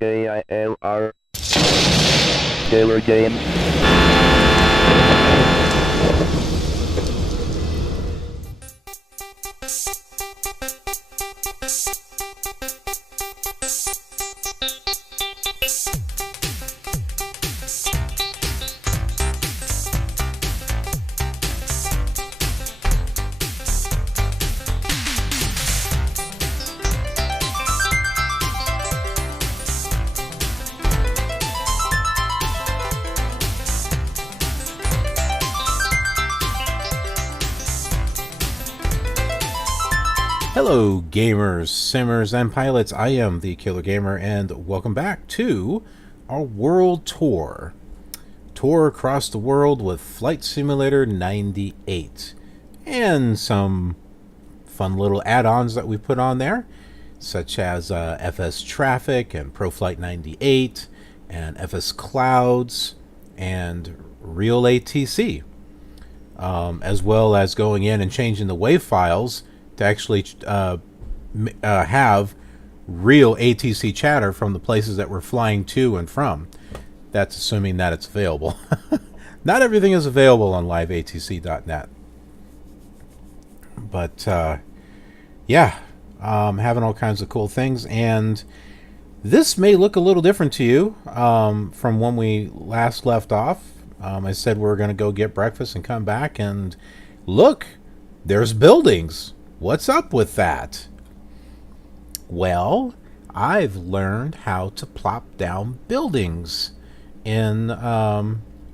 KILR Killer Games. Hello gamers, simmers, and pilots. I am the Killer Gamer, and welcome back to our World Tour. Tour across the world with Flight Simulator 98. And some fun little add-ons that we put on there, such as FS Traffic and ProFlight 98, and FS Clouds, and Real ATC. As well as going in and changing the WAV files to actually have real ATC chatter from the places that we're flying to and from. That's assuming that it's available. Not everything is available on liveatc.net. But yeah, having all kinds of cool things. And this may look a little different to you from when we last left off. I said we were going to go get breakfast and come back, and look, there's buildings. What's up with that? Well, I've learned how to plop down buildings in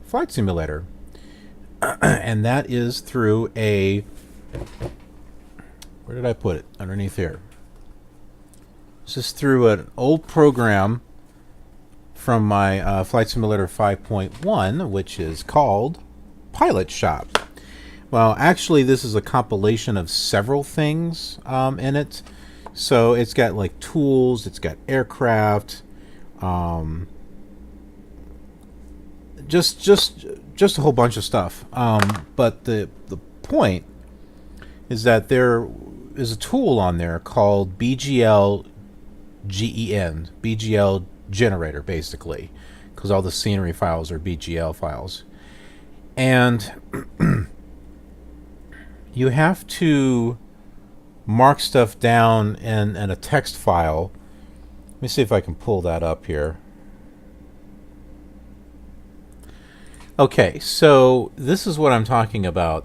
Flight Simulator. And that is through a... Where did I put it? Underneath here. This is through an old program from my Flight Simulator 5.1, which is called Pilot Shop. Well, actually, this is a compilation of several things in it. So it's got like tools, it's got aircraft, just a whole bunch of stuff. But the point is that there is a tool on there called BGLGEN, BGL generator, basically, because all the scenery files are BGL files, and you have to mark stuff down in a text file. Let me see if I can pull that up here. Okay, so this is what I'm talking about.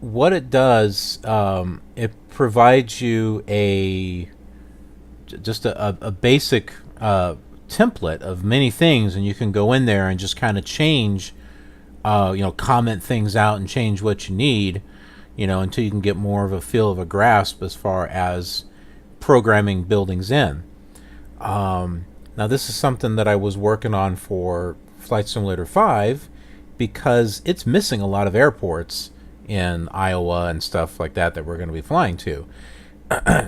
What it does, it provides you just a basic template of many things, and you can go in there and just kind of change, comment things out and change what you need, until you can get more of a feel of a grasp as far as programming buildings in. Now, this is something that I was working on for Flight Simulator 5 because it's missing a lot of airports in Iowa and stuff like that we're going to be flying to.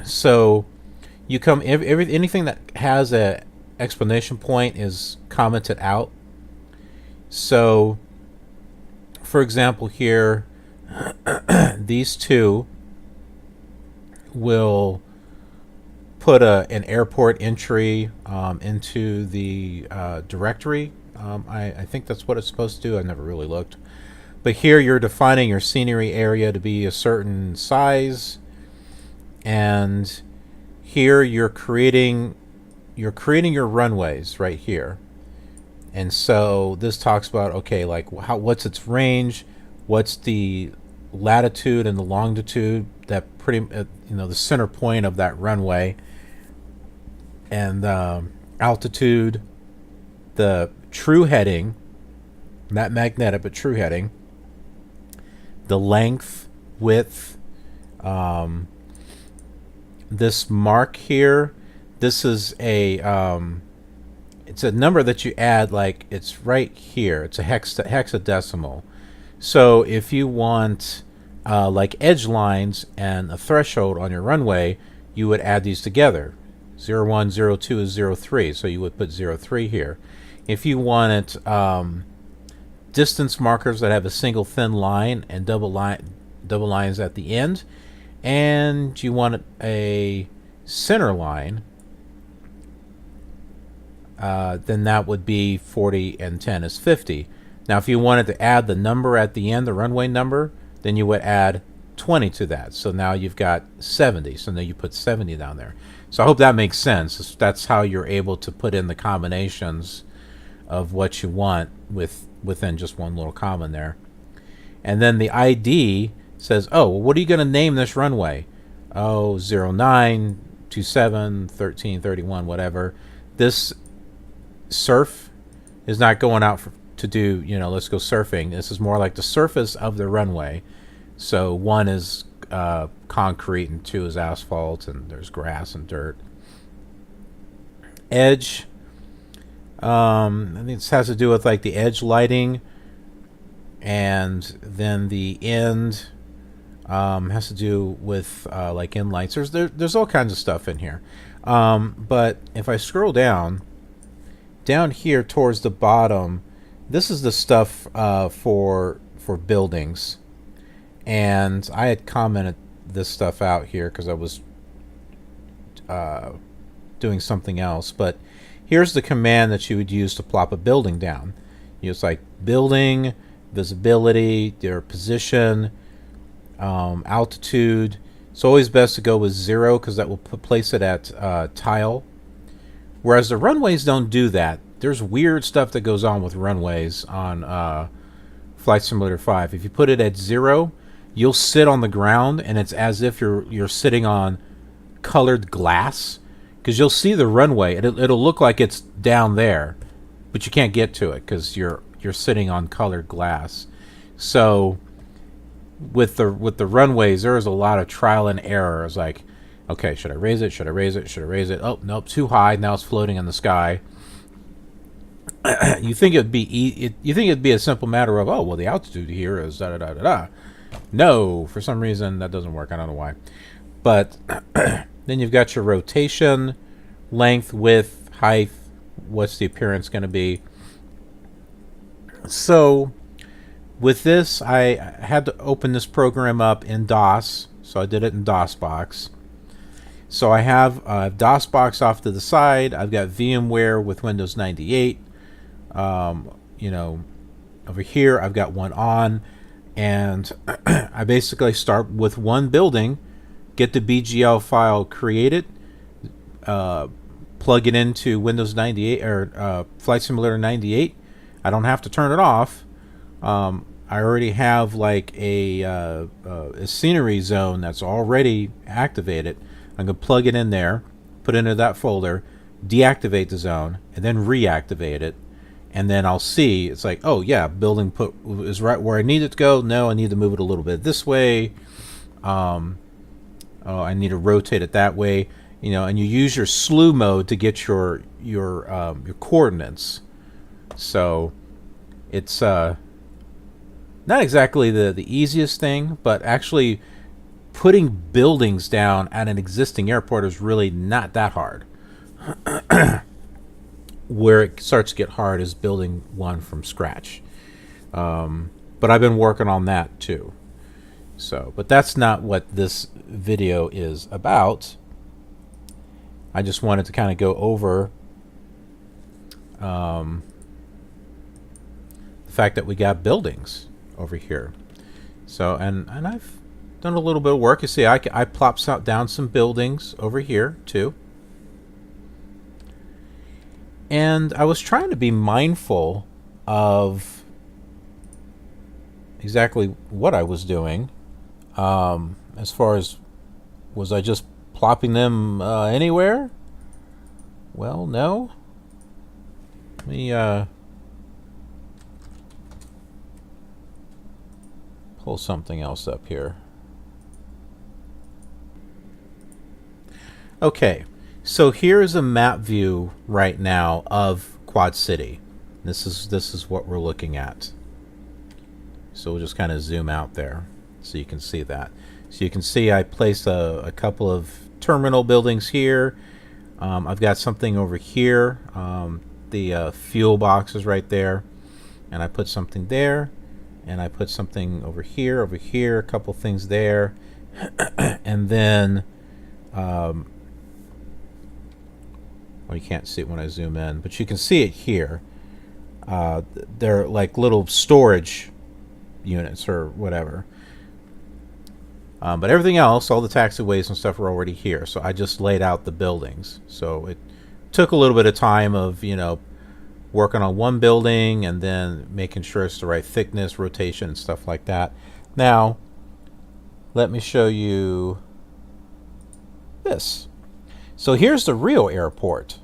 So you come anything that has a explanation point is commented out. So for example, here, these two will put an airport entry into the directory. I think that's what it's supposed to do. I never really looked. But here you're defining your scenery area to be a certain size, and here you're creating your runways right here. And so this talks about, okay, like what's its range, what's the latitude and the longitude, that the center point of that runway, and altitude, the true heading, not magnetic but true heading, the length, width, this mark here, this is it's a number that you add, like it's right here. It's a hexadecimal. So if you want like edge lines and a threshold on your runway, you would add these together. 01, 02 is 03, so you would put 03 here. If you wanted distance markers that have a single thin line and double lines at the end, and you want a center line, then that would be 40 and 10 is 50. Now, if you wanted to add the number at the end, the runway number, then you would add 20 to that. So now you've got 70. So now you put 70 down there. So I hope that makes sense. That's how you're able to put in the combinations of what you want within just one little column there. And then the ID says, oh, well, what are you going to name this runway? Oh, 09, 27, 13, 31, whatever. This surf is not going out to do, let's go surfing. This is more like the surface of the runway. So 1 is concrete and 2 is asphalt, and there's grass and dirt. Edge, I think this has to do with like the edge lighting, and then the end has to do with like in lights. There's all kinds of stuff in here. But if I scroll down here towards the bottom, this is the stuff for buildings. And I had commented this stuff out here because I was doing something else. But here's the command that you would use to plop a building down. It's like building, visibility, their position, altitude. It's always best to go with 0 because that will place it at tile. Whereas the runways don't do that. There's weird stuff that goes on with runways on Flight Simulator 5. If you put it at 0, you'll sit on the ground and it's as if you're sitting on colored glass, because you'll see the runway. It'll look like it's down there, but you can't get to it because you're sitting on colored glass. So with the runways, there is a lot of trial and error. It's like, okay, should I raise it? Should I raise it? Should I raise it? Oh, nope, too high. Now it's floating in the sky. You think it'd be a simple matter of, oh, well, the altitude here is da da da da da. No, for some reason that doesn't work. I don't know why. But then you've got your rotation, length, width, height. What's the appearance going to be? So with this, I had to open this program up in DOS. So I did it in DOSBox. So I have DOSBox off to the side. I've got VMware with Windows 98. Over here I've got one on, and I basically start with one building, get the BGL file created, plug it into Windows 98 or Flight Simulator 98. I don't have to turn it off. I already have like a scenery zone that's already activated. I'm going to plug it in there, put it into that folder, deactivate the zone, and then reactivate it. And then I'll see, it's like, oh yeah, building is right where I need it to go. No, I need to move it a little bit this way. Oh, I need to rotate it that way. And you use your slew mode to get your coordinates. So it's not exactly the easiest thing, but actually putting buildings down at an existing airport is really not that hard. Where it starts to get hard is building one from scratch. But I've been working on that too. So, but that's not what this video is about. I just wanted to kind of go over the fact that we got buildings over here. So, and I've done a little bit of work. You see, I plopped down some buildings over here too. And I was trying to be mindful of exactly what I was doing. As far as, was I just plopping them anywhere? Well, no. Let me pull something else up here. Okay. So here is a map view right now of Quad City. This is what we're looking at. So we'll just kind of zoom out there so you can see that. So you can see I placed a couple of terminal buildings here. I've got something over here. The fuel box is right there. And I put something there. And I put something over here, a couple things there. And then Well, you can't see it when I zoom in, but you can see it here. They're like little storage units or whatever. But everything else, all the taxiways and stuff, are already here. So I just laid out the buildings. So it took a little bit of time of, working on one building and then making sure it's the right thickness, rotation, and stuff like that. Now, let me show you this. So here's the real airport.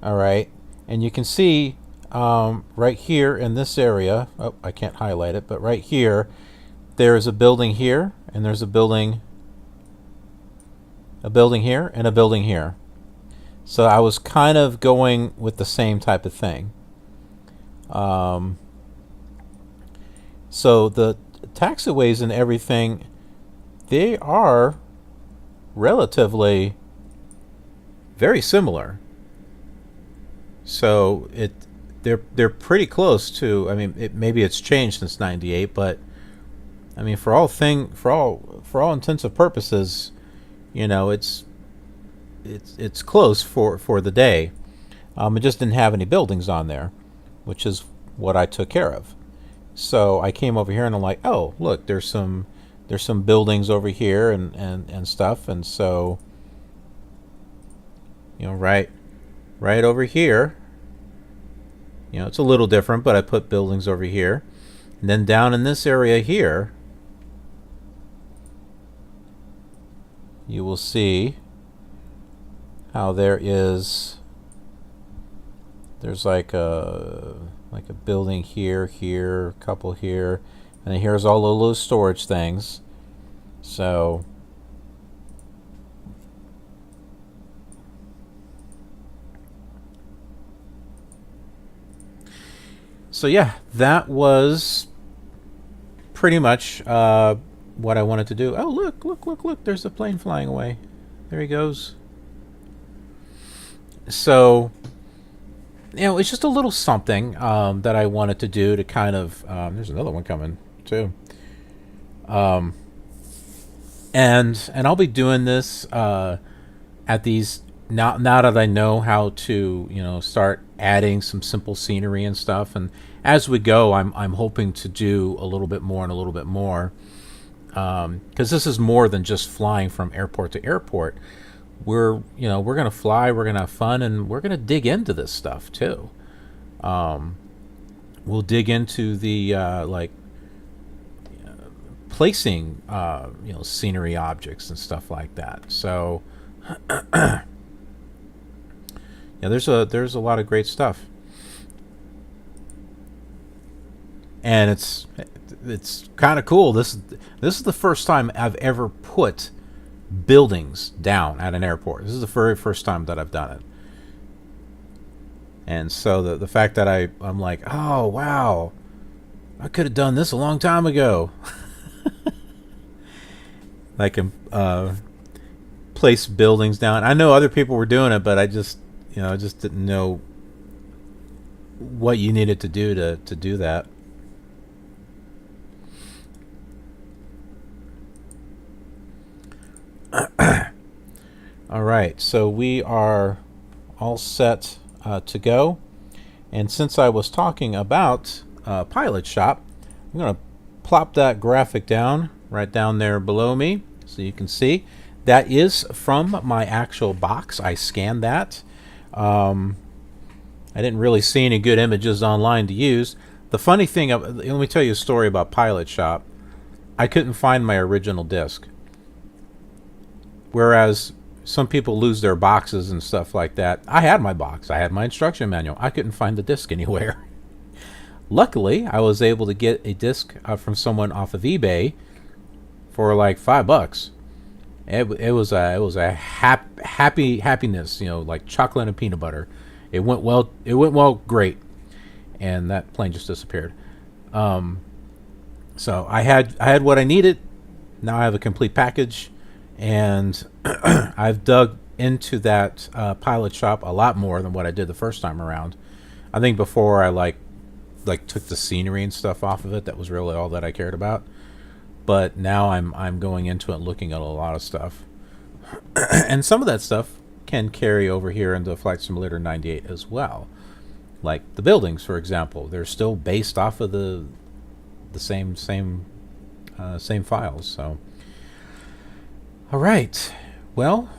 All right. And you can see right here in this area, oh, I can't highlight it, but right here, there's a building here, and there's a building here, and a building here. So I was kind of going with the same type of thing. So the taxiways and everything, they are relatively very similar. So they're pretty close to. I mean, maybe it's changed since '98, but I mean, for all intents and purposes, it's close for the day. It just didn't have any buildings on there, which is what I took care of. So I came over here and I'm like, oh, look, there's some buildings over here and stuff, and so right over here, it's a little different, but I put buildings over here, and then down in this area here, you will see how there's like a building here, a couple here, and then here's all the little storage things. So yeah, that was pretty much what I wanted to do. Oh, look, there's a plane flying away. There he goes. So, it's just a little something that I wanted to do to kind of, there's another one coming too. And I'll be doing this at these, now that I know how to, start adding some simple scenery and stuff. And as we go, I'm hoping to do a little bit more and a little bit more. Because this is more than just flying from airport to airport. We're going to fly, we're going to have fun, and we're going to dig into this stuff too. We'll dig into the placing scenery objects and stuff like that. So yeah, there's a lot of great stuff, and it's kind of cool. This is the first time I've ever put buildings down at an airport. This is the very first time that I've done it. And so the fact that I'm like, oh wow, I could have done this a long time ago. I can place buildings down. I know other people were doing it, but I just didn't know what you needed to do to do that. All right, so we are all set to go. And since I was talking about Pilot Shop, I'm going to plop that graphic down right down there below me so you can see. That is from my actual box. I scanned that. I didn't really see any good images online to use. The funny thing, let me tell you a story about Pilot Shop. I couldn't find my original disc. Whereas some people lose their boxes and stuff like that. I had my box. I had my instruction manual. I couldn't find the disc anywhere. Luckily, I was able to get a disc from someone off of eBay for like $5. It was a happiness, like chocolate and peanut butter. It went well, great, and that plane just disappeared. So I had what I needed. Now I have a complete package. And I've dug into that Pilot Shop a lot more than what I did the first time around. I think before I like took the scenery and stuff off of it. That was really all that I cared about. But now I'm going into it, looking at a lot of stuff, and some of that stuff can carry over here into Flight Simulator 98 as well. Like the buildings, for example, they're still based off of the same files. So, all right, well,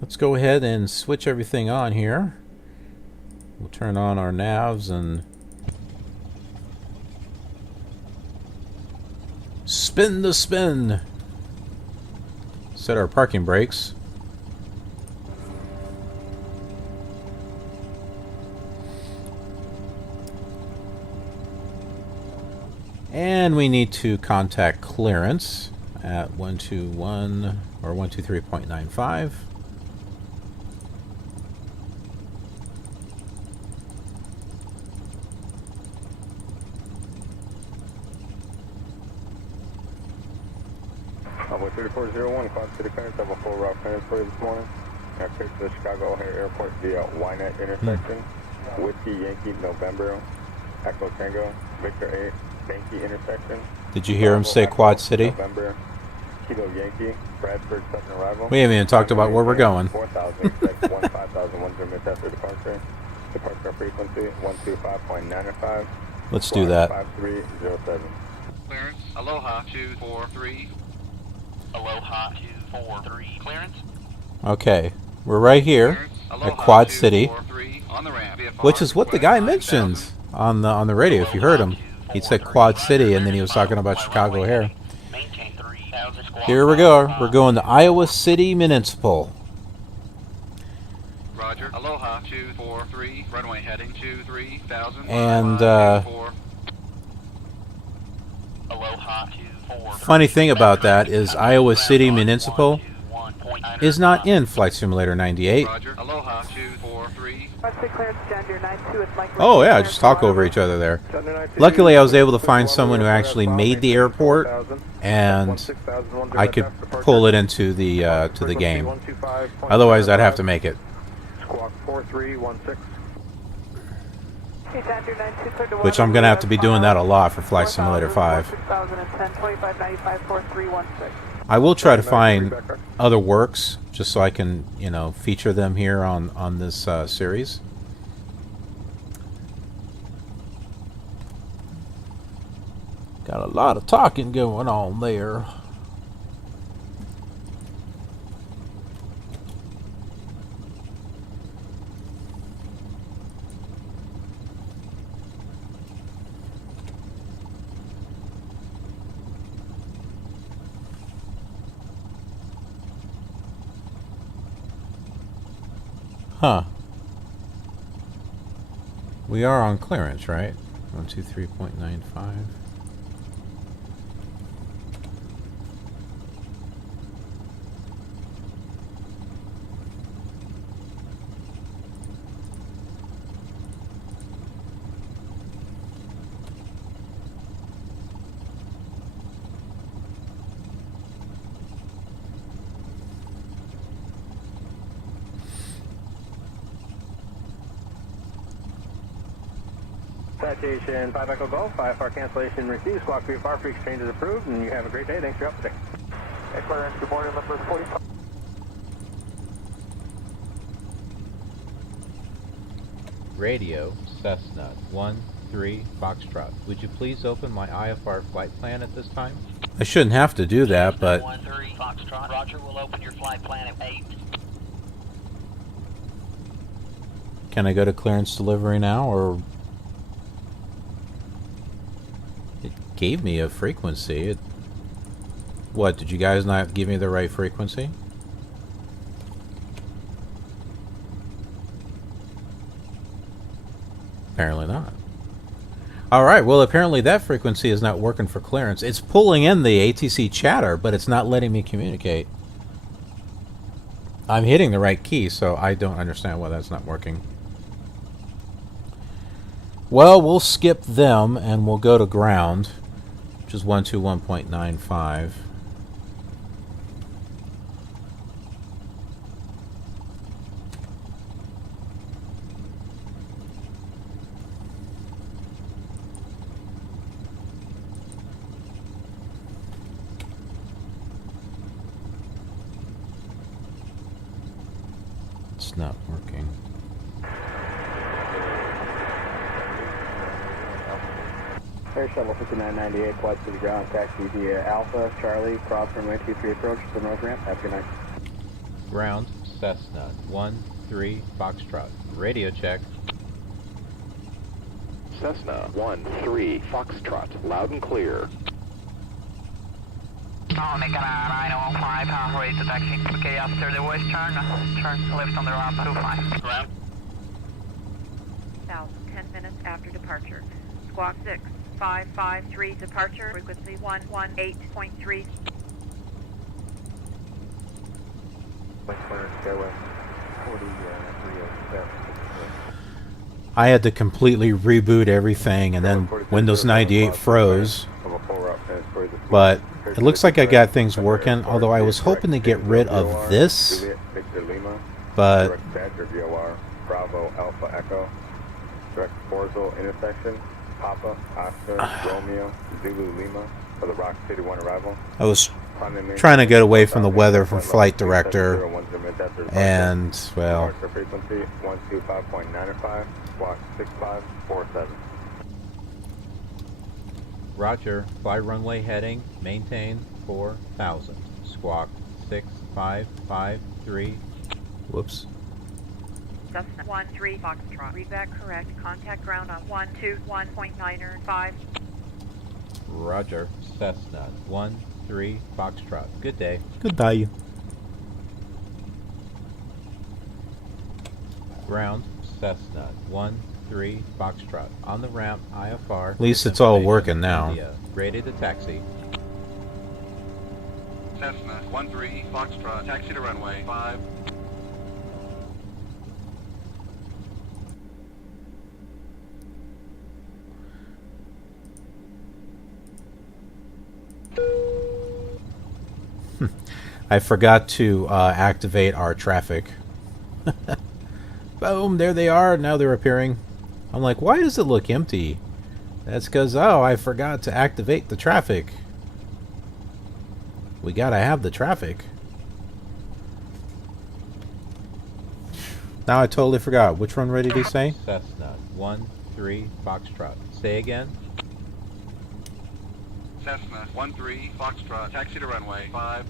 let's go ahead and switch everything on here. We'll turn on our navs and spin the spin. Set our parking brakes. And we need to contact clearance at 121 or 123.95. With 3401, Quad City clearance, have a full route clearance for you this morning. Clear to the Chicago O'Hare Airport via Wynette intersection. Whiskey Yankee November, Echo Tango, Victor 8, Yankee intersection. Did you hear him say Quad City? November, Kilo Yankee, Bradford, second arrival. We haven't even talked about where we're going. 4000, expect 15,000 minutes after departure. Departure frequency 125.95. Let's do that. 5307. Clearance, Aloha 243. Aloha 243. Clearance. Okay, we're right here at Quad City, which is what the guy mentions on the radio. If you heard him, he said Quad City, and then he was talking about Chicago O'Hare. Here we go. We're going to Iowa City Municipal. Roger. Aloha 243. Runway heading 23,000. And Aloha 243. funny thing about that is Iowa City Municipal is not in Flight Simulator 98. Roger. Aloha 243. Oh yeah, just talk over each other there. Luckily, I was able to find someone who actually made the airport, and I could pull it into the to the game. Otherwise, I'd have to make it. Squawk 4316. Which I'm going to have to be doing that a lot for Flight Simulator 5. I will try to find other works just so I can, you know, feature them here on this series. Got a lot of talking going on there. Huh. We are on clearance, right? 123.95. Citation 5 Echo Golf, 5 FR cancellation received, squawk VFR for exchange is approved, and you have a great day. Thanks for your help today. Clearance, good morning, number 45. Radio, Cessna 13 Foxtrot. Would you please open my IFR flight plan at this time? I shouldn't have to do that, but... 13 Foxtrot. Roger, we'll open your flight plan at 8. Can I go to clearance delivery now, or... It gave me a frequency. What, did you guys not give me the right frequency? Apparently not. Alright, well apparently that frequency is not working for clearance. It's pulling in the ATC chatter, but it's not letting me communicate. I'm hitting the right key, so I don't understand why that's not working. Well, we'll skip them and we'll go to ground, which is 121.95. It's not working. Air Shuttle 5998, flight to the ground, taxi via Alpha, Charlie, cross runway 23 approach to the north ramp. Have a good night. Ground, Cessna 13 Foxtrot. Radio check. Cessna 13 Foxtrot, loud and clear. Making a 915 pathway to taxi. Okay, after the west turn left on the ramp 25. Ground. South, 10 minutes after departure. Squawk 6553 departure, frequency 118.3. I had to completely reboot everything, and then Windows 98 froze. But it looks like I got things working, although I was hoping to get rid of this. But Bravo Alpha Echo, direct Forzel intersection, Papa Oscar Romeo Zulu Lima for the Rock City 1 arrival. I was trying to get away from the weather from Flight Director, and well, frequency 125.95, squawk 6547. Roger. Fly runway heading, maintain 4000. Squawk 6553. Whoops. Cessna 13 Foxtrot. Read back correct. Contact ground on 121.95. Roger. Cessna 13 Foxtrot. Good day. Goodbye. Ground. Cessna 13 Foxtrot. On the ramp, IFR. At least it's all working now. India. Rated to taxi. Cessna 13 Foxtrot, taxi to runway 5. I forgot to activate our traffic. Boom, there they are. Now they're appearing. I'm like, why does it look empty? That's because, oh, I forgot to activate the traffic. We gotta have the traffic. Now I totally forgot. Which runway did he say? Cessna 13 Foxtrot. Say again. Cessna 13 Foxtrot, taxi to runway 5.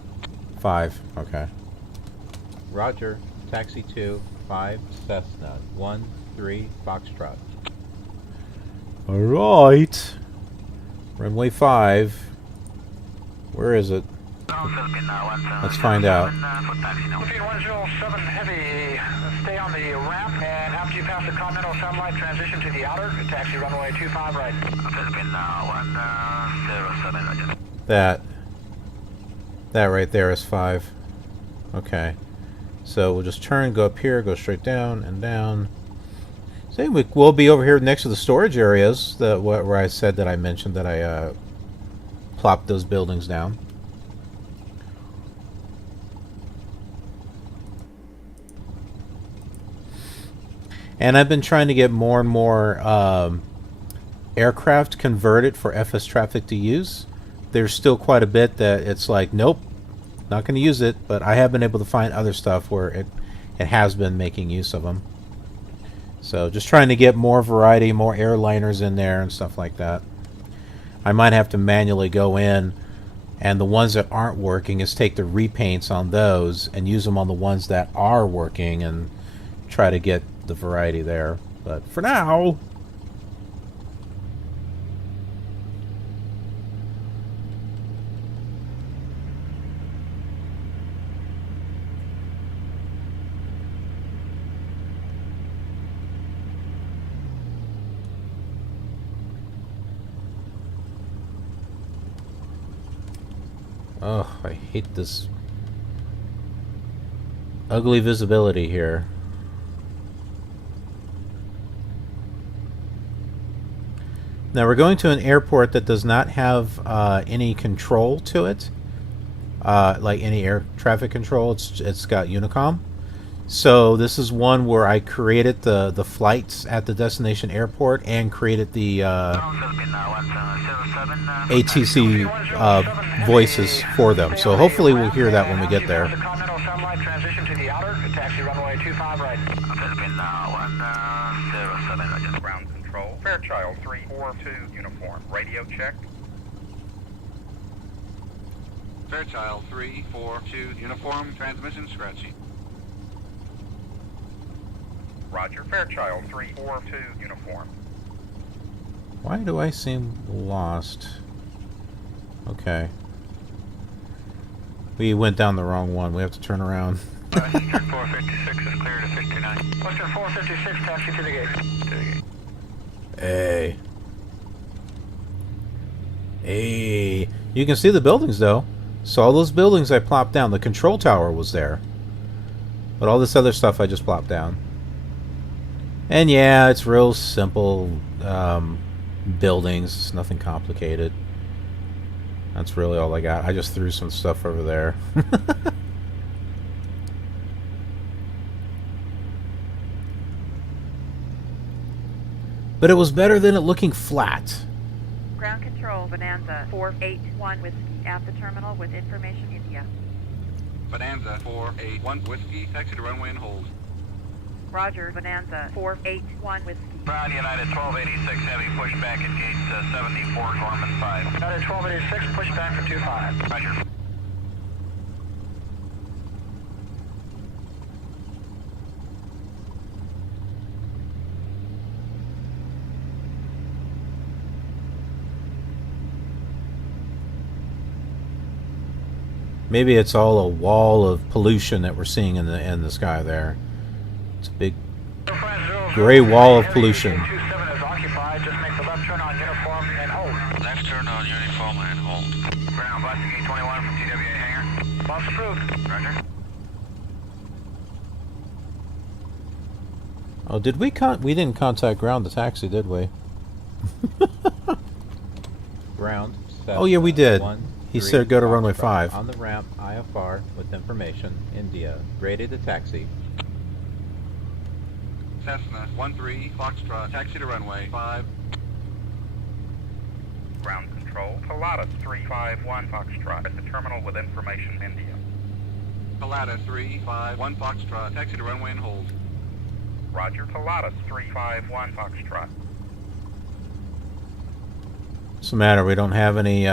5. Okay. Roger. Taxi 5 Cessna 13 Foxtrot. Alright. Runway 5. Where is it? Let's find out. 107 heavy, stay on the ramp, and after you pass the Continental satellite, transition to the outer, taxi runway 25 right. That right there is 5. Okay. So we'll just turn, go up here, go straight down and down. See, we'll be over here next to the storage areas where I said that I mentioned that I plopped those buildings down. And I've been trying to get more and more aircraft converted for FS traffic to use. There's still quite a bit that it's like, nope, not going to use it, but I have been able to find other stuff where it has been making use of them. So just trying to get more variety, more airliners in there and stuff like that. I might have to manually go in, and the ones that aren't working is take the repaints on those and use them on the ones that are working and try to get the variety there. But for now, oh, I hate this ugly visibility here. Now we're going to an airport that does not have any control to it, like any air traffic control. It's got Unicom. So this is one where I created the flights at the destination airport and created the ATC voices for them. So hopefully we'll hear that when we get there. taxi runway 25 right. Philippine 107, Roger. Ground control. Fairchild 342 uniform. Radio check. Fairchild 342 uniform, transmission scratchy. Roger. Fairchild 342 uniform. Why do I seem lost? Okay. We went down the wrong one. We have to turn around. Western 456 is clear to 59. Western 456, taxi to the gate. To the gate. Hey. Hey. You can see the buildings, though. So all those buildings I plopped down. The control tower was there. But all this other stuff I just plopped down. And yeah, it's real simple buildings. It's nothing complicated. That's really all I got. I just threw some stuff over there. But it was better than it looking flat. Ground control, Bonanza 481 Whiskey at the terminal with information India. Bonanza 481 Whiskey, taxi to runway and hold. Roger, Bonanza 481 Whiskey. Ground United 1286 heavy pushback at gate 74 Gorman 5. United 1286, pushback for 25. Roger. Maybe it's all a wall of pollution that we're seeing in the sky there. It's a big gray wall of pollution. 27 is occupied. Just make the left turn on uniform and hold. Left turn on uniform and hold. Ground busting gate 21 from TWA hangar. Boss approved. Roger. Oh, did we we didn't contact ground the taxi, did we? Ground. Oh yeah, we did. 1, He 3, said go to runway Foxtrot. 5. On the ramp, IFR with information. India. Graded to taxi. Cessna 13 Foxtrot, taxi to runway 5. Ground control. Pilatus 351 Foxtrot at the terminal with information India. Pilatus 351 Foxtrot, taxi to runway and hold. Roger. Pilatus 351 Foxtrot. What's the matter? We don't have any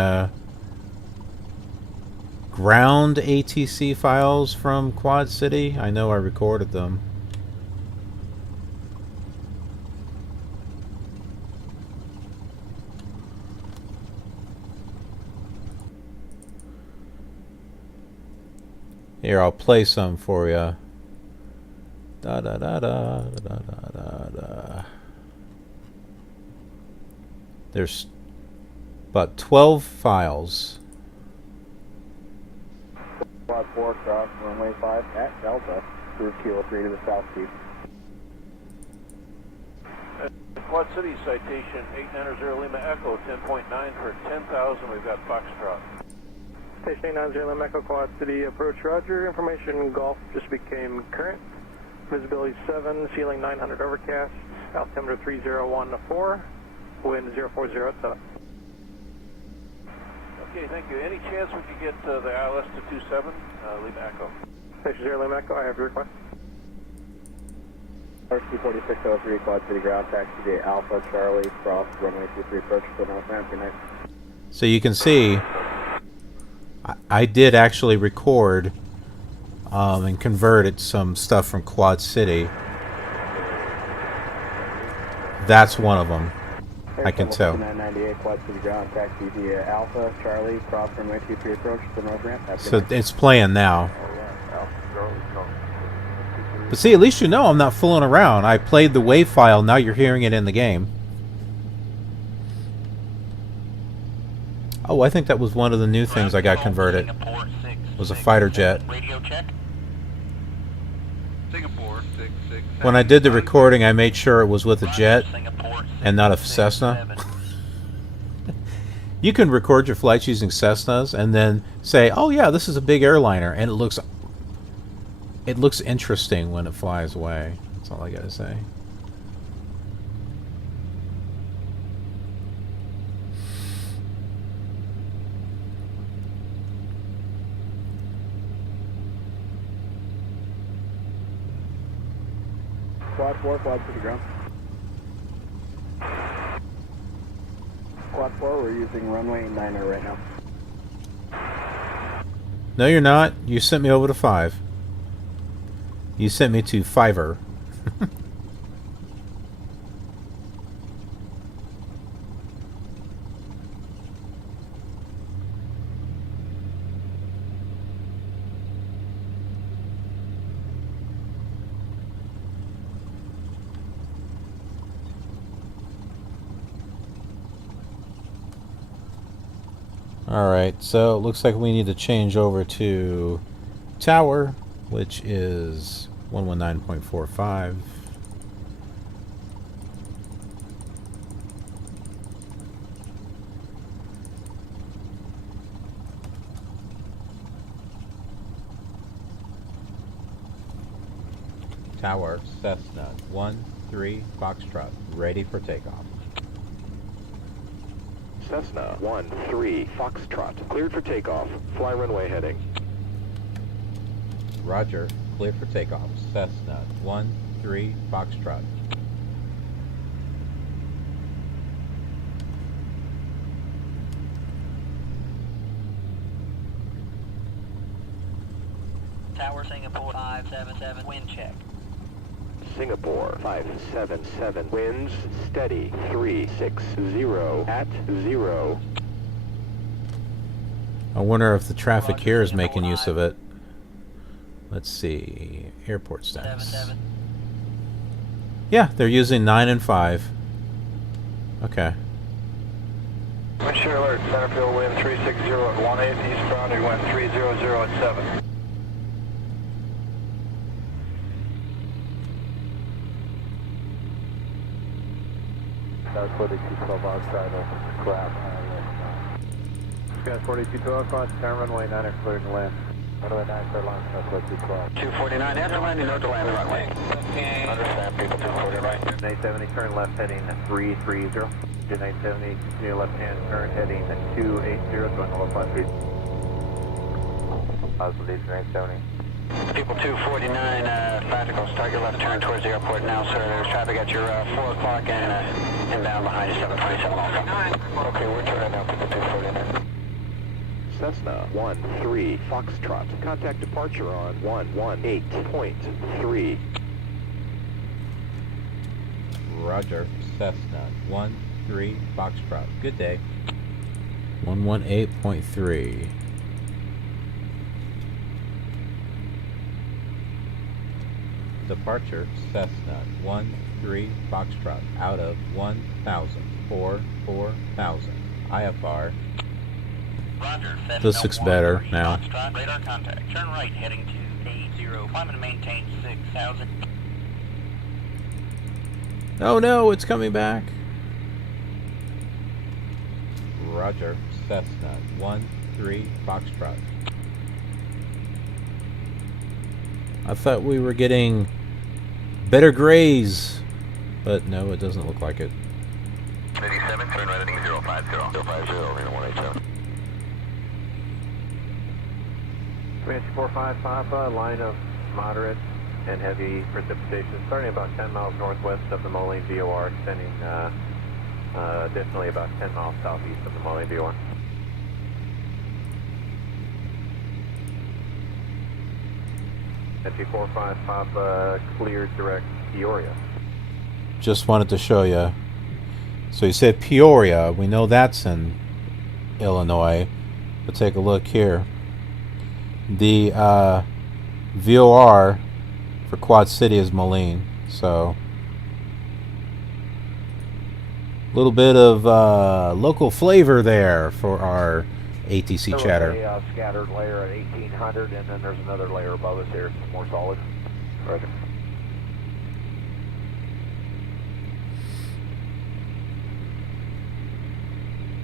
ground ATC files from Quad City? I know I recorded them. Here, I'll play some for you. Da da da da da da da da. There's about 12 files. Quad 4, cross runway 5 at Delta. Through Kilo 3 to the southeast. Quad City citation 890 Lima Echo 10.9 for 10,000. We've got Foxtrot. Station 890 Lima Echo, Quad City approach, Roger. Information Golf just became current. Visibility 7, ceiling 900 overcast. Altimeter 301-4. Wind 040 at 7. Okay, thank you. Any chance we could get the ILS to 27? Lima Echo. Station 0 Lima Echo, I have your request. RC4603, Quad City ground, taxi to Alpha Charlie, cross runway 23 approach to the north ramp. Good night. So you can see, I did actually record and converted some stuff from Quad City. That's one of them. I can tell. 998 Quad City ground, taxi via Alpha Charlie, cross runway 23 approach to the north ramp. So it's playing now. But see, at least you know I'm not fooling around. I played the WAV file, now you're hearing it in the game. Oh, I think that was one of the new things I got converted. Was a fighter jet. Radio check. Singapore 66. When I did the recording, I made sure it was with a jet and not a Cessna. You can record your flights using Cessnas and then say, "Oh yeah, this is a big airliner," and it looks interesting when it flies away. That's all I gotta say. Quad 4, fly to the ground. Quad 4, we're using runway 9er right now. No, you're not. You sent me over to 5. You sent me to 5er. Alright, so it looks like we need to change over to tower, which is 119.45. Tower, Cessna 1-3 Foxtrot, ready for takeoff. Cessna 1-3 Foxtrot, cleared for takeoff. Fly runway heading. Roger, cleared for takeoff. Cessna 1-3 Foxtrot. Tower Singapore 577, wind check. Singapore 577, winds steady 360 at 0. I wonder if the traffic here is making use of it. Let's see. Airport status. Yeah, they're using 9 and 5. Okay. Wind shear alert, Centerfield wind 360 at 18, east boundary wind 300 at 7. That's 4212 outside of crap. Got 4212 across, turn runway 9er cleared to land. Runway 9 clear line, that's 4212. 249 after landing, no delay on the runway. Understand, people 249. 970 turn left heading 330. 970 continue left hand turn heading 280, going low 5 feet. Positive 970. People 249, practicals, target left turn towards the airport now, sir. There's traffic at your 4 o'clock and inbound behind you, 727 Alpha. Okay, we're turning now, people 249. Cessna 1-3 Foxtrot, contact departure on 118.3. Roger, Cessna 1-3 Foxtrot. Good day. 118.3. Departure, Cessna 1-3 Foxtrot, out of 1,000, 4,000. IFR. Roger, This looks better now. Foxtrot, radar contact. Turn right, heading to 80. Climb and maintain 6,000. Oh no, it's coming back. Roger, Cessna 1-3 Foxtrot. I thought we were getting better grays, but no, it doesn't look like it. 87, turn right heading 050. 050, 187. Comanche 455, line of moderate and heavy precipitation starting about 10 miles northwest of the Moline VOR, extending additionally about 10 miles southeast of the Moline VOR. Comanche 455, cleared direct Peoria. Just wanted to show you. So you said Peoria. We know that's in Illinois. But take a look here. The VOR for Quad City is Moline. So a little bit of local flavor there for our ATC chatter. A scattered layer at 1800, and then there's another layer above us here, more solid. Roger.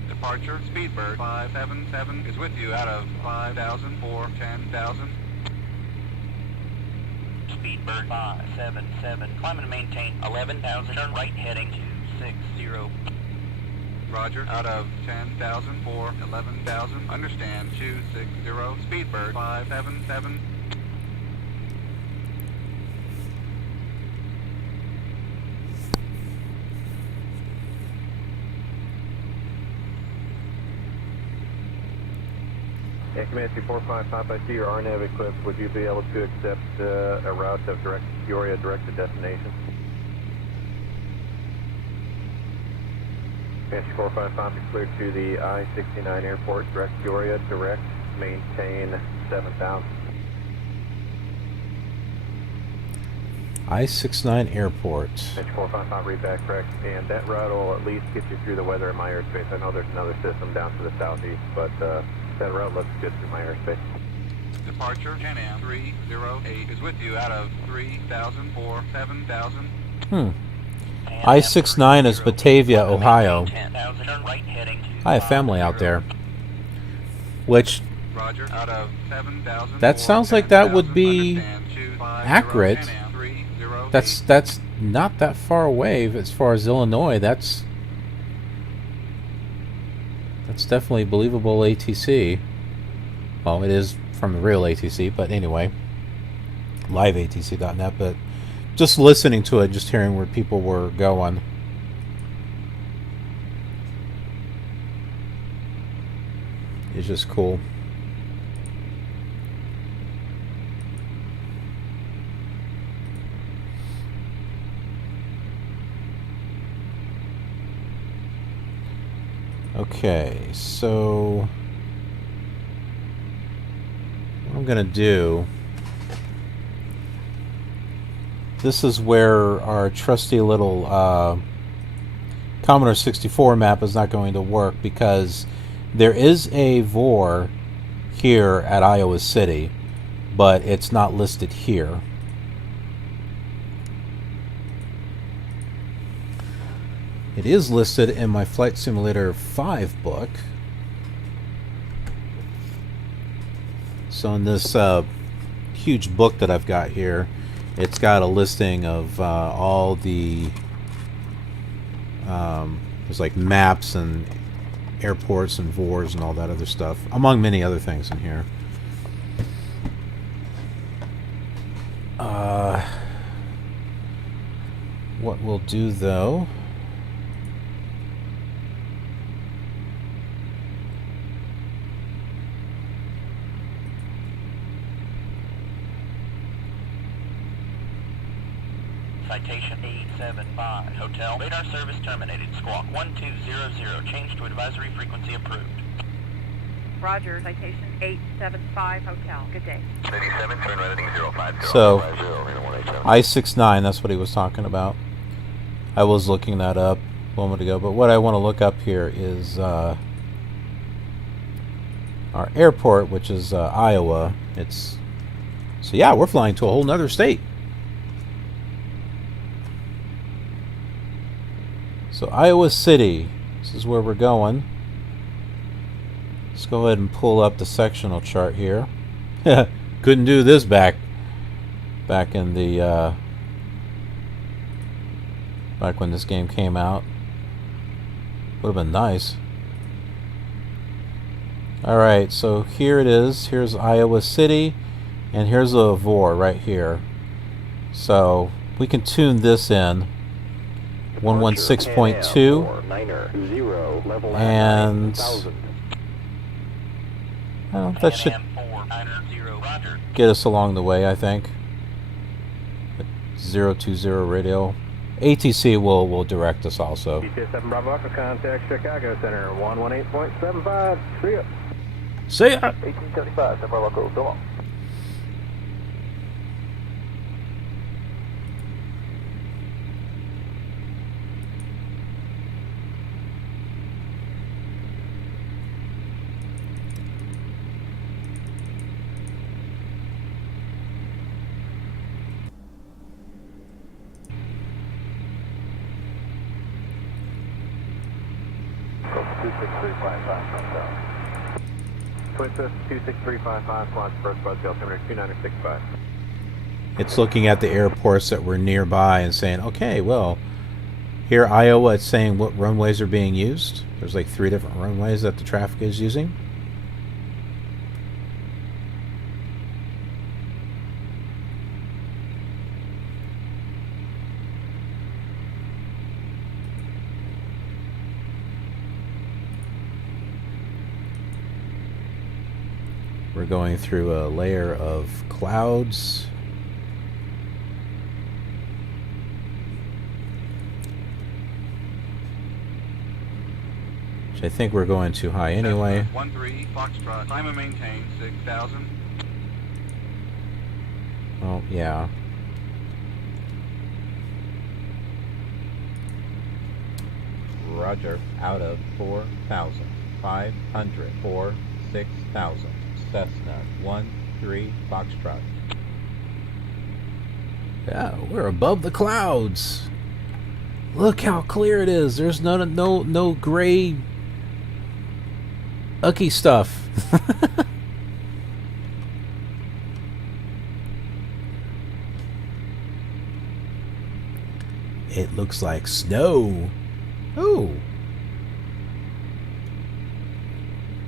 Departure, Speedbird 577 is with you out of 5,000 for 10,000. Speedbird 577, climb and maintain 11,000. Turn right, heading to 60. Roger, out of 10,000 for 11,000. Understand, 260. Speedbird 577. Yankee Manatee 455, I see your RNAV equipped. Would you be able to accept a route of direct Peoria direct to destination? Yankee 455 is cleared to the I-69 airport, direct Peoria, direct, maintain 7,000. I-69 airport. Yankee 455, read back correct, and that route will at least get you through the weather in my airspace. I know there's another system down to the southeast, but that route looks good through my airspace. Departure Pan Am 308 is with you out of 3,000 7,000. I-69 is Batavia, Ohio. I have family out there. Which, Roger, out of 7,000. that sounds like that would be accurate. That's not that far away as far as Illinois. That's definitely believable ATC. Well, it is from the real ATC, but anyway, liveatc.net. But just listening to it, just hearing where people were going. It's just cool. Okay, so what I'm going to do, this is where our trusty little Commodore 64 map is not going to work, because there is a VOR here at Iowa City, but it's not listed here. It is listed in my Flight Simulator 5 book. So in this huge book that I've got here, it's got a listing of all the there's like maps and airports and VORs and all that other stuff, among many other things in here. What we'll do though, Citation 875, Hotel. Radar service terminated. Squawk 1200. Change to advisory frequency approved. Roger, citation 875, Hotel. Good day. 87, turn right heading 050. So, I-69, that's what he was talking about. I was looking that up a moment ago, but what I want to look up here is our airport, which is Iowa. So yeah, we're flying to a whole nother state. So Iowa City, this is where we're going. Let's go ahead and pull up the sectional chart here. Couldn't do this back in the back when this game came out. Would have been nice. Alright, so here it is. Here's Iowa City, and here's a VOR right here. So we can tune this in. 116.2, and well, that should get us along the way, I think. 020 radio. ATC will direct us also. BT-7 Bravo Echo, contact Chicago Center 118.75. See ya. See ya. 1875, 7 Bravo Echo, so long. Twin 26355, launch first bus altimeter 2965. It's looking at the airports that were nearby and saying, okay, well, here Iowa, it's saying what runways are being used. There's like 3 different runways that the traffic is using. We're going through a layer of clouds. Which I think we're going too high anyway. 13 Foxtrot, climb and maintain 6,000. Oh, yeah. Roger, out of 4,500, 6,000. Cessna 13 Foxtrot. Yeah, we're above the clouds. Look how clear it is. There's no gray ucky stuff. It looks like snow. Ooh.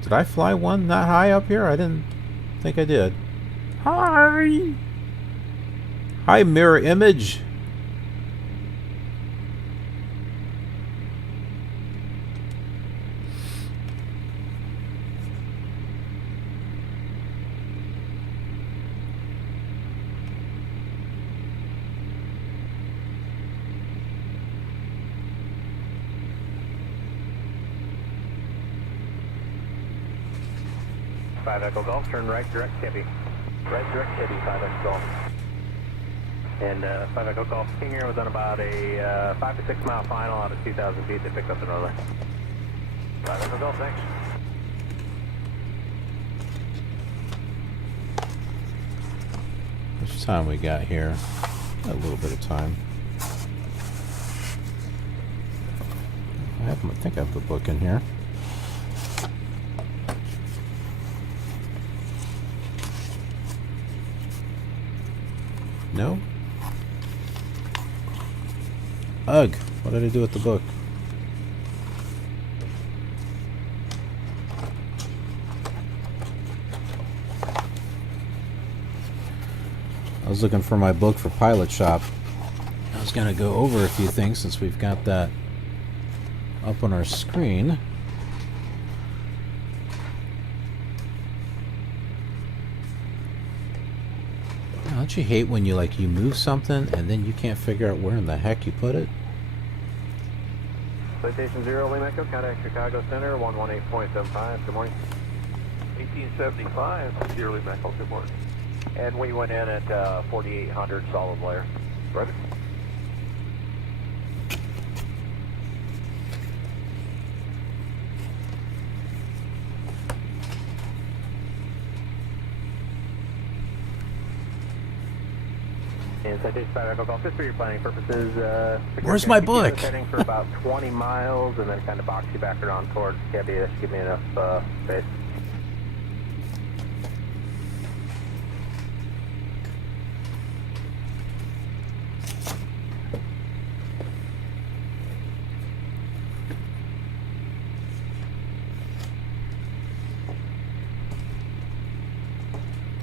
Did I fly one that high up here? I didn't think I did. Hi. Hi, mirror image. Five Echo Golf, turn right, direct heavy. Right, direct heavy, 5 Echo Golf. And 5 Echo Golf King Air was on about a 5 to 6 mile final out of 2,000 feet. They picked up another. 5 Echo Golf, thanks. How much time we got here? Got a little bit of time. I think I have the book in here. No? Ugh, what did I do with the book? I was looking for my book for Pilot Shop. I was going to go over a few things since we've got that up on our screen. Don't you hate when you you move something and then you can't figure out where in the heck you put it? Citation 0, Lima Echo, contact Chicago Center, 118.75, good morning. 1875, 0 Lima Echo, good morning. And we went in at 4,800 solid layer. Right. And Citation 5 Echo Golf, just for your planning purposes, where's my book? Heading for about 20 miles and then kind of box you back around towards Cabby. That should give me enough space.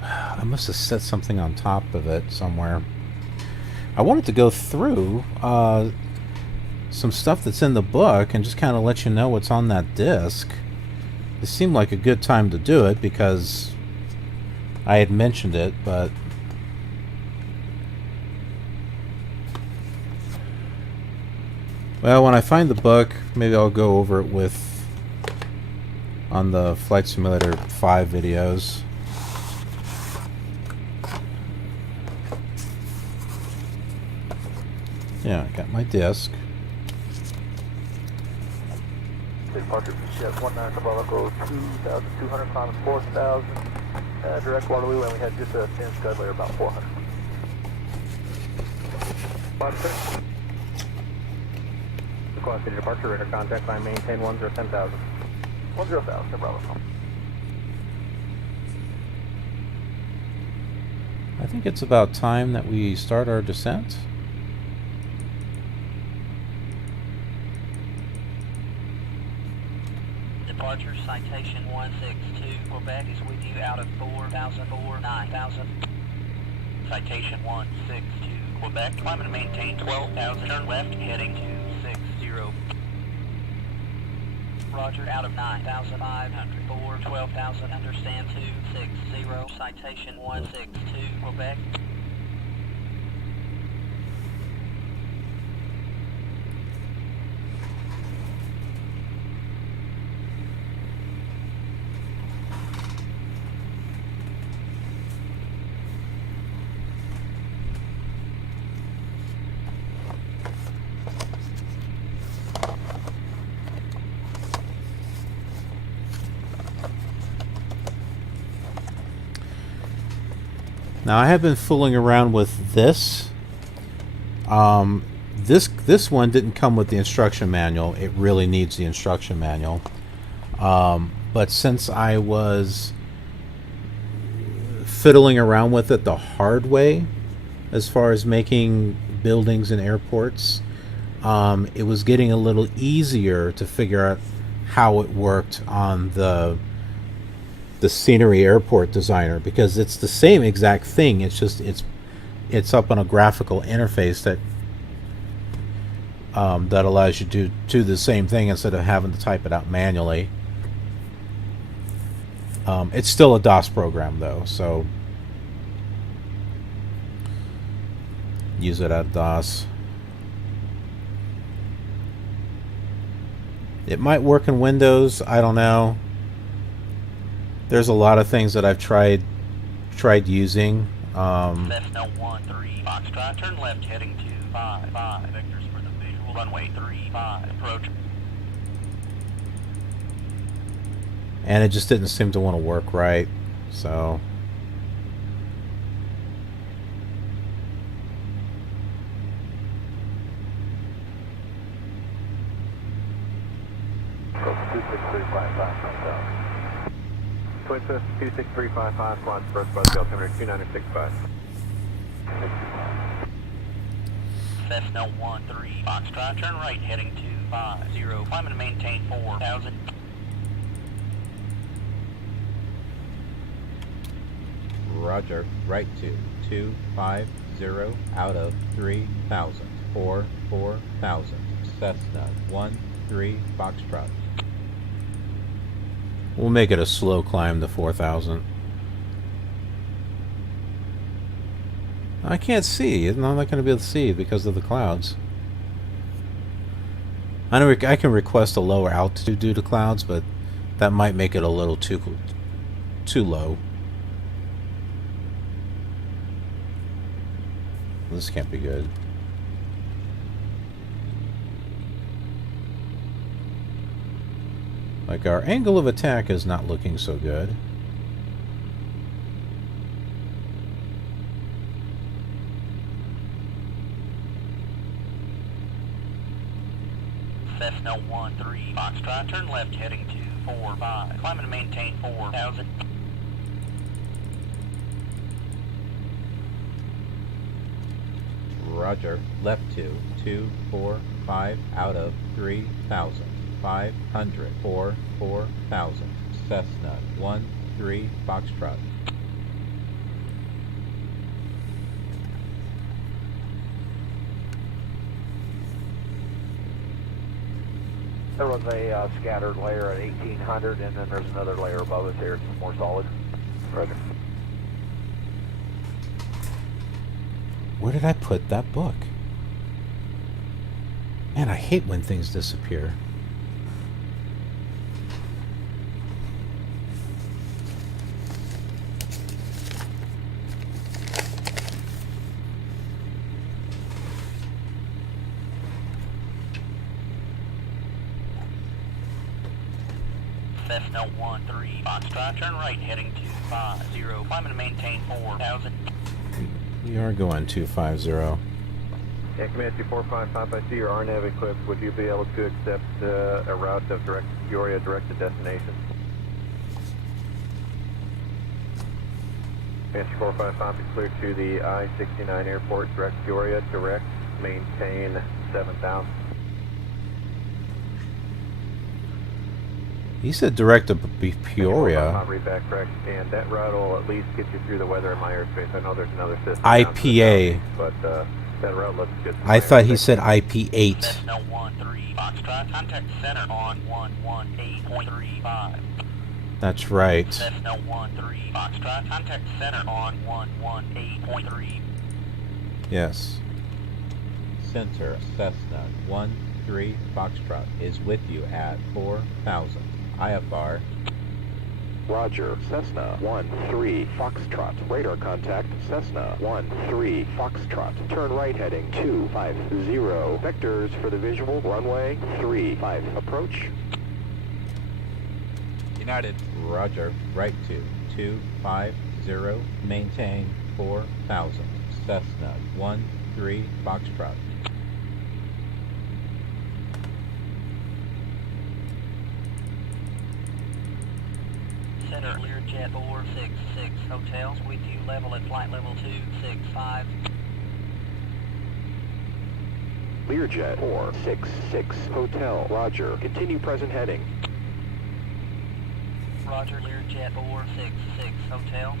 I must have set something on top of it somewhere. I wanted to go through some stuff that's in the book and just kind of let you know what's on that disc. It seemed like a good time to do it because I had mentioned it, but well, when I find the book, maybe I'll go over it with on the Flight Simulator 5 videos. Yeah, I got my disc. Departure from Chef 19 Echo 2,200, climbing 4,000. Direct Waterloo, and we had just a thin scud layer about 400. 5-6. Request City departure, radar contact line maintain 10,000. 10,000, no problem. I think it's about time that we start our descent. Departure citation 162, Quebec is with you out of 4,004, 9,000. Citation 162, Quebec, climb and maintain 12,000, turn left, heading to 60. Roger, out of 9,500. 4, 12,000, understand 260, citation 162, Quebec. Now I have been fooling around with this. This one didn't come with the instruction manual. It really needs the instruction manual. But since I was fiddling around with it the hard way, as far as making buildings and airports, it was getting a little easier to figure out how it worked on the scenery airport designer, because it's the same exact thing. It's just it's up on a graphical interface that that allows you to do the same thing instead of having to type it out manually. It's still a DOS program though, so use it out of DOS. It might work in Windows, I don't know. There's a lot of things that I've tried using. Cessna 13 Foxtrot, turn left heading 255. Vectors for the visual, runway 35, approach. And it just didn't seem to want to work right, so. Twin Swift 26355, squad first bus, altimeter 2965. Cessna 13 Foxtrot, turn right heading 250, climb and maintain 4,000. Roger, right to 250 out of 3,000, 4,000, Cessna 13 Foxtrot. We'll make it a slow climb to 4,000. I can't see. I'm not going to be able to see because of the clouds. I know I can request a lower altitude due to clouds, but that might make it a little too low. This can't be good. Like, our angle of attack is not looking so good. Cessna 13 Foxtrot, turn left heading 245, climb and maintain 4,000. Roger, left to 245 out of 3,000. 500, 4,000, Cessna 13 Foxtrot. There was a scattered layer at 1800, and then there's another layer above us here, it's more solid. Roger. Where did I put that book? Man, I hate when things disappear. Cessna 13 Foxtrot, turn right heading 250, climb and maintain 4,000. We are going 250. Yeah, Command 2455, I see your RNAV equipped. Would you be able to accept a route of direct Peoria direct to destination? Command 2455 is cleared to the I-69 airport, direct Peoria, direct, maintain 7,000. He said direct to Peoria. Backtrack, and that route will at least get you through the weather in my airspace. I know there's another system. IPA. But That road looks good. I thought he said IP8. Cessna 13 Foxtrot, contact center on 118.35. That's right. Cessna 13 Foxtrot, contact center on 118.3. Yes. Center Cessna 13 Foxtrot is with you at 4,000. IFR. Roger, Cessna 13 Foxtrot. Radar contact, Cessna 13 Foxtrot. Turn right heading 250. Vectors for the visual, runway 35. Approach. United. Roger, right to 250. Maintain 4,000. Cessna 13 Foxtrot. Center Learjet 466 Hotels with you, level at flight level 265. Learjet 466 Hotel. Roger. Continue present heading. Roger, Learjet 466 Hotel.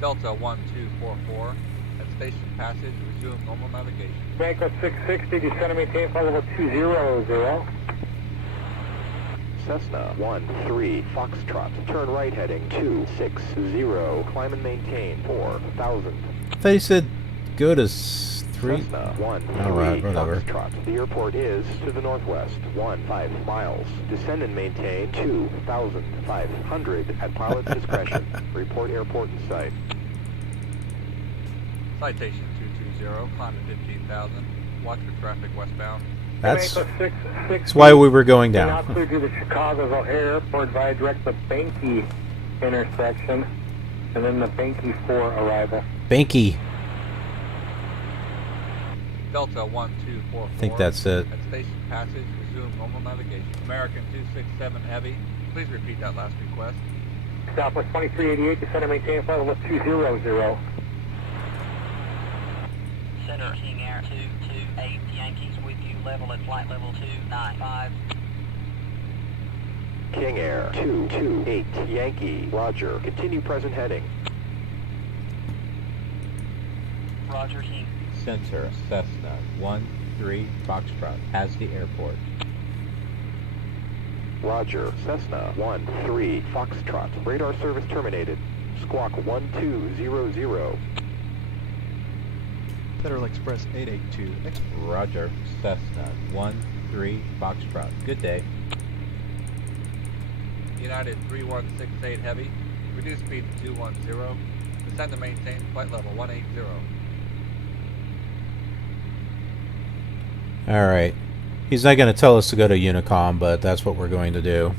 Delta 1244 at station passage, resume normal navigation. Banco 660, descend and maintain flight level 200. Cessna 13 Foxtrot. Turn right heading 260. Climb and maintain 4,000. I thought he said go to 3. Cessna 13 Alright, whatever. Foxtrot. The airport is to the northwest, 15 miles. Descend and maintain 2,500 at pilot's discretion. Report airport in sight. Citation 220, climb to 15,000. Watch for traffic westbound. That's why we were going Now down. clear to the Chicago O'Hare Airport via direct the Banky intersection, and then the Banky 4 arrival. Banky. Delta 1244. I think that's it. At station passage, resume normal navigation. American 267 Heavy, please repeat that last request. Southwest 2388, descend and maintain flight level 200. Center King Air 228 Yankees with you, level at flight level 295. King Air 228 Yankee. Roger. Continue present heading. Roger, King. Center Cessna 13 Foxtrot has the airport. Roger. Cessna 13 Foxtrot. Radar service terminated. Squawk 1200. Federal Express 882. Roger. Cessna 13 Foxtrot. Good day. United 3168 Heavy, reduce speed to 210. Descend to maintain flight level 180. Alright. He's not going to tell us to go to Unicom, but that's what we're going to do.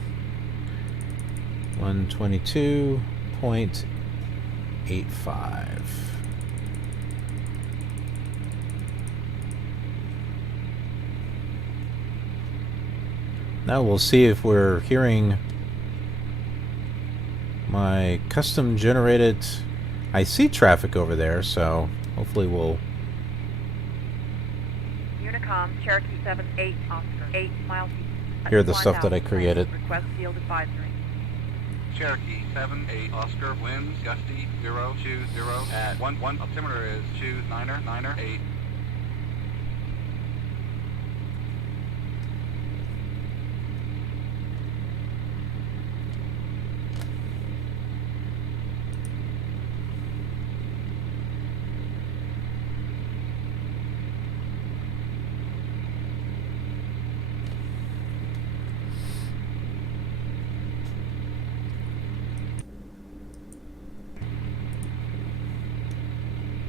122.85. Now we'll see if we're hearing my custom generated... I see traffic over there, so hopefully we'll... Unicom, Cherokee 78 Oscar, 8 miles east. hear the stuff that I created. Request field advisory. Cherokee 78 Oscar, winds gusty 020 at 11. Altimeter is 2998.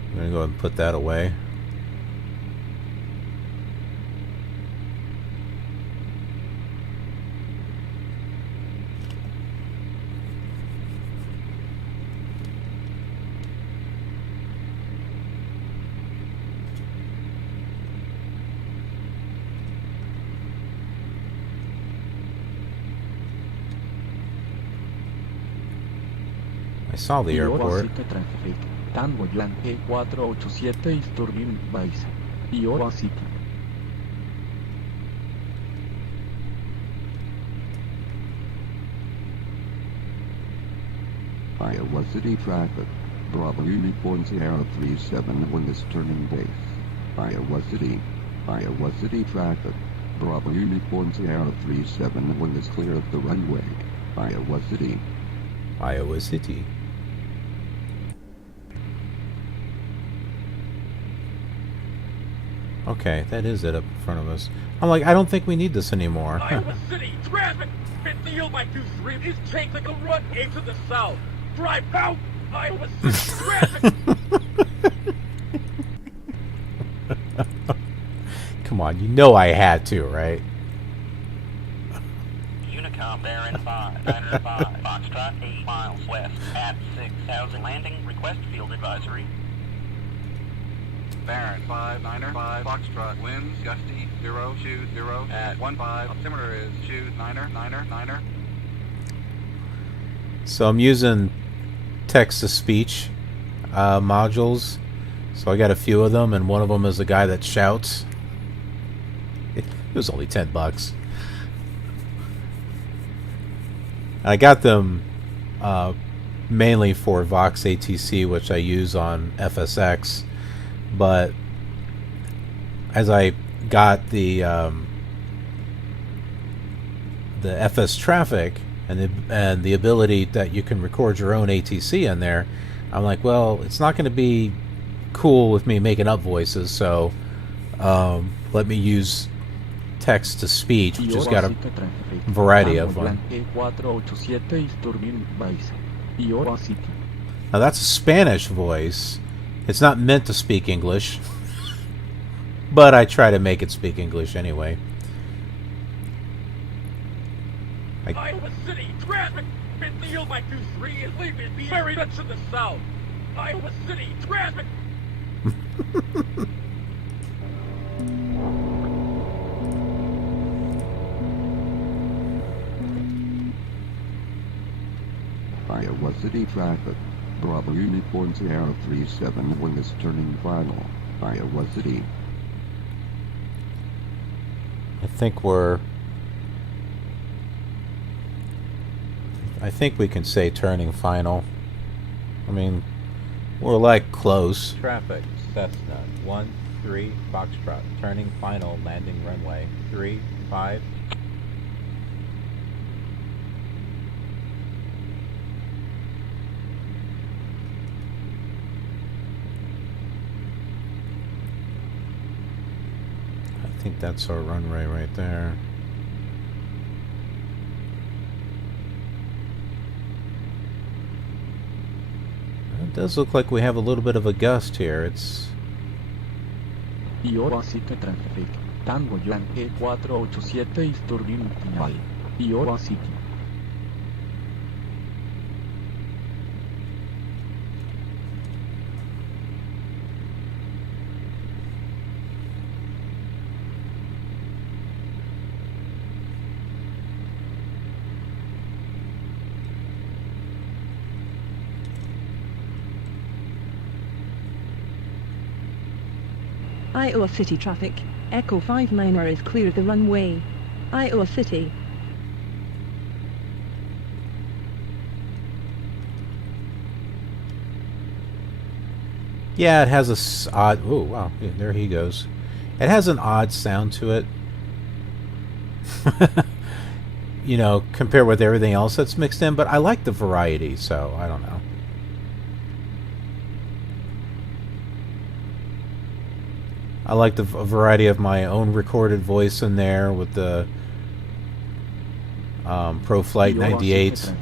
I'm going to go ahead and put that away. I saw the airport. Tango Yankee 487 East Turbine Base. Iowa City. Iowa City traffic. Bravo Uniform Sierra 371 is turning base. Iowa City. Iowa City traffic. Bravo Uniform Sierra 371 is clear of the runway. Iowa City. Iowa City. Okay, that is it up in front of us. I'm like, I don't think we need this anymore. Iowa City traffic. Midfield by 23 is taking a run into the south. Drive out. Iowa City traffic. Come on, you know I had to, right? Unicom Baron 5, Diner 5, Foxtrot 8 miles west at 6,000 landing. Request field advisory. Baron 5, Niner 5, Foxtrot, winds, gusty, 0, shoot 0 at 15. Altimeter is shoot, Niner. So I'm using text-to-speech modules. So I got a few of them, and one of them is a guy that shouts. It was only $10. I got them mainly for Vox ATC, which I use on FSX. But as I got the FS traffic and the ability that you can record your own ATC in there, I'm like, well, it's not going to be cool with me making up voices, so let me use text to speech, which has got a variety of them. Now that's a Spanish voice. It's not meant to speak English, but I try to make it speak English anyway. Iowa City traffic. Midfield by 23 is leaving very much to the south. Iowa City traffic. Iowa City traffic. Bravo Uniform Sierra 371 is turning final. Iowa City. I think we can say turning final. I mean, we're like close. Traffic, Cessna 13 Foxtrot, turning final, landing runway 35. I think that's our runway right there. It does look like we have a little bit of a gust here. It's Iowa City traffic. Tango Yankee 487 is turning final. Iowa City. Iowa City traffic. Echo 59er is clear of the runway. Iowa City. yeah, it has a odd. Oh wow, yeah, there he goes. It has an odd sound to it. You know, compared with everything else that's mixed in, but I like the variety, so I don't know. I like the variety of my own recorded voice in there with the Pro Flight 98.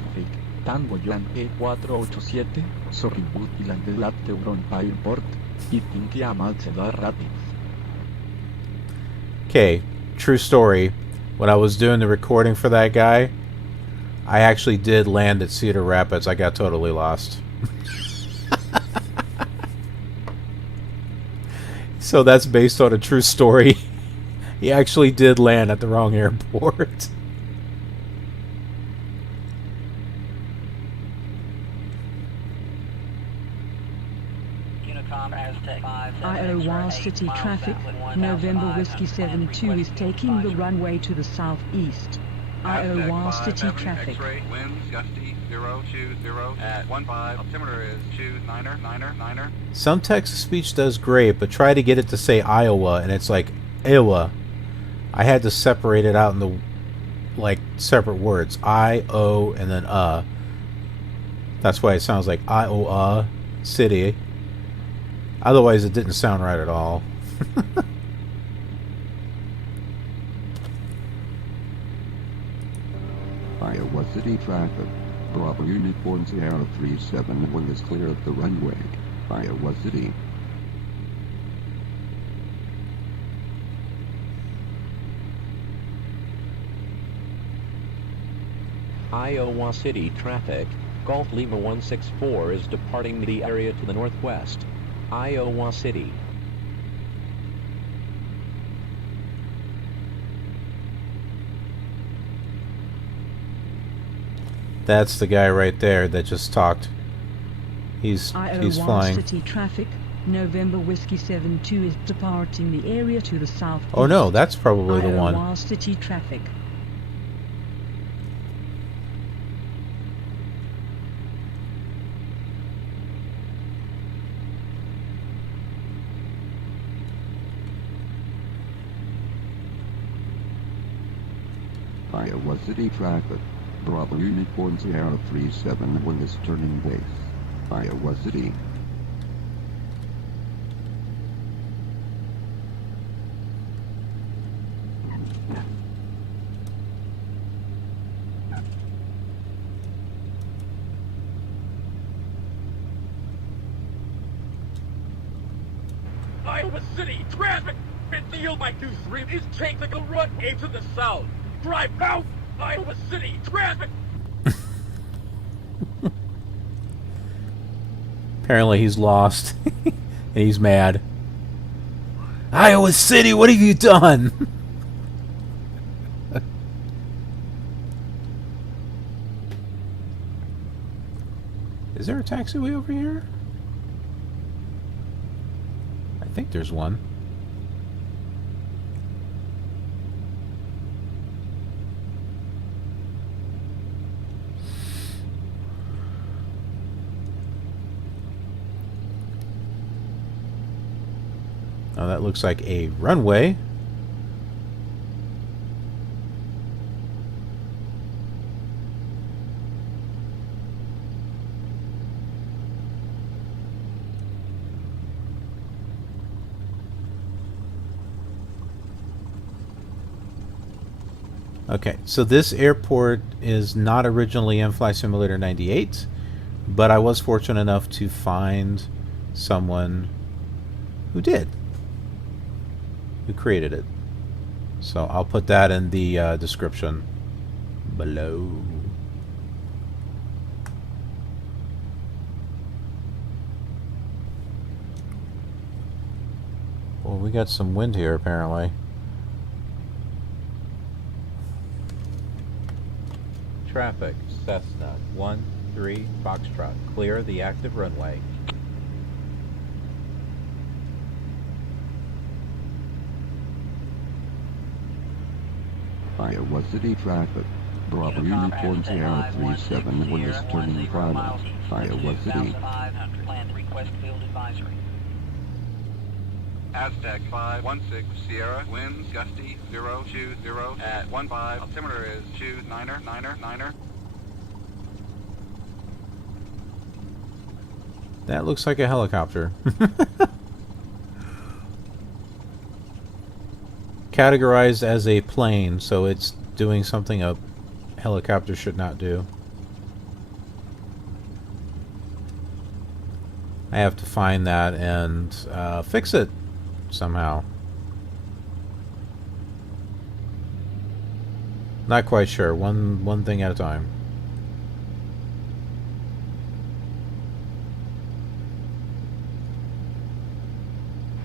Tango Yankee 487, Sorrywood y Landelat Teuron Airport, y Tinkiamal Cedar Rapids. Okay, true story. When I was doing the recording for that guy, I actually did land at Cedar Rapids. I got totally lost. So that's based on a true story. He actually did land at the wrong airport. Iowa City traffic. November Whiskey 72 is taking the runway to the southeast. Iowa Aztec City 570, traffic. X-ray, winds, gusty, 020 at 15. Altimeter is 29er. Some text-to-speech does great, but try to get it to say Iowa, and it's like, Iowa. I had to separate it out into, like, separate words. I-O, and then That's why it sounds like Iowa City. Otherwise, it didn't sound right at all. Iowa City traffic. Bravo Uniform Sierra 371 is clear of the runway. Iowa City. Iowa City traffic. Golf Lima 164 is departing the area to the northwest. Iowa City. That's the guy right there that just talked. He's Iowa flying. City traffic. November Whiskey 72 is departing the area to the southeast. Oh no, that's probably the one. Iowa City traffic. Iowa City traffic. Bravo Uniform Sierra 371 is turning base. Iowa City. Iowa City traffic. Intl by 23 is taking a run A to the south. Drive out. Iowa City traffic. Apparently he's lost. And he's mad. Iowa City, what have you done? Is there a taxiway over here? I think there's one. Now that looks like a runway. Okay, so this airport is not originally in Flight Simulator 98, but I was fortunate enough to find someone who did. Who created it. So I'll put that in the description below. Well, we got some wind here apparently. Traffic, Cessna 13 Foxtrot. Clear the active runway. Iowa City traffic. Bravo Uniform Sierra 371 is turning final. Iowa City. Aztec 516 Sierra, winds gusty 020 at 15. Altimeter is 29er. That looks like a helicopter. Categorized as a plane, so it's doing something a helicopter should not do. I have to find that and fix it somehow. Not quite sure. One thing at a time.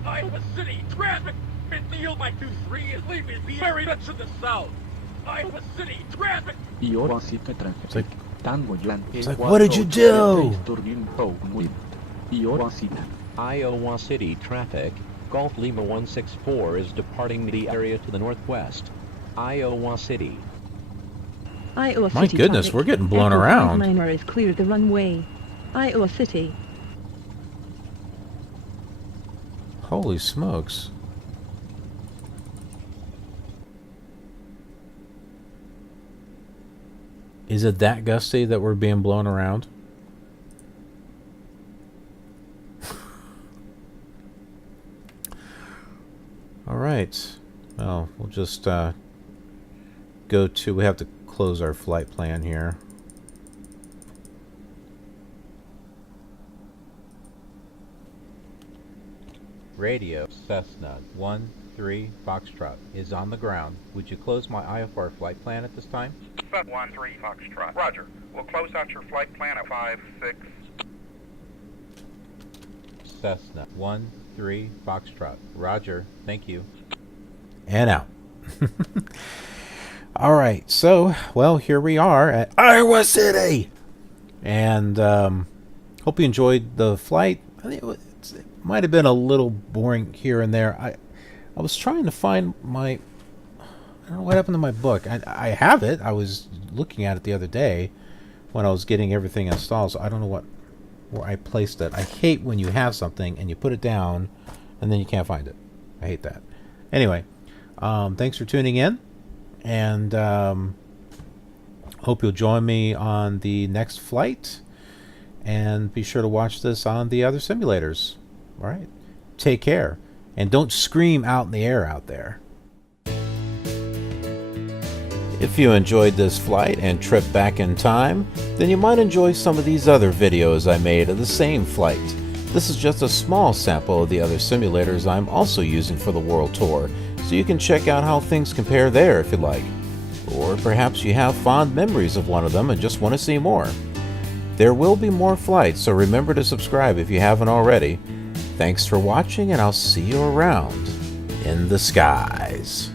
Iowa City traffic. Intl by 23 is leaving very much to the south. Iowa City traffic. It's like, what did you do? Iowa City traffic. Golf Lima 164 is departing the area to the northwest. Iowa City. Iowa My City goodness, traffic. we're getting blown Echo around. 59er is clear the runway. Iowa City. Holy smokes. Is it that gusty that we're being blown around? All right. Well, we'll just go to... We have to close our flight plan here. Radio Cessna 13 Foxtrot is on the ground. Would you close my IFR flight plan at this time? 13 Foxtrot. Roger. We'll close out your flight plan at 56. Cessna 13 Foxtrot. Roger. Thank you. And out. All right. So, well, here we are at Iowa City. And hope you enjoyed the flight. I think it might have been a little boring here and there. I was trying to find my... I don't know what happened to my book. I have it. I was looking at it the other day when I was getting everything installed, so I don't know where I placed it. I hate when you have something and you put it down and then you can't find it. I hate that. Anyway, thanks for tuning in, and hope you'll join me on the next flight, and be sure to watch this on the other simulators. All right, take care, and don't scream out in the air out there. If you enjoyed this flight and trip back in time, then you might enjoy some of these other videos I made of the same flight. This is just a small sample of the other simulators I'm also using for the World Tour, so you can check out how things compare there if you'd like. Or perhaps you have fond memories of one of them and just want to see more. There will be more flights, so remember to subscribe if you haven't already. Thanks for watching, and I'll see you around in the skies.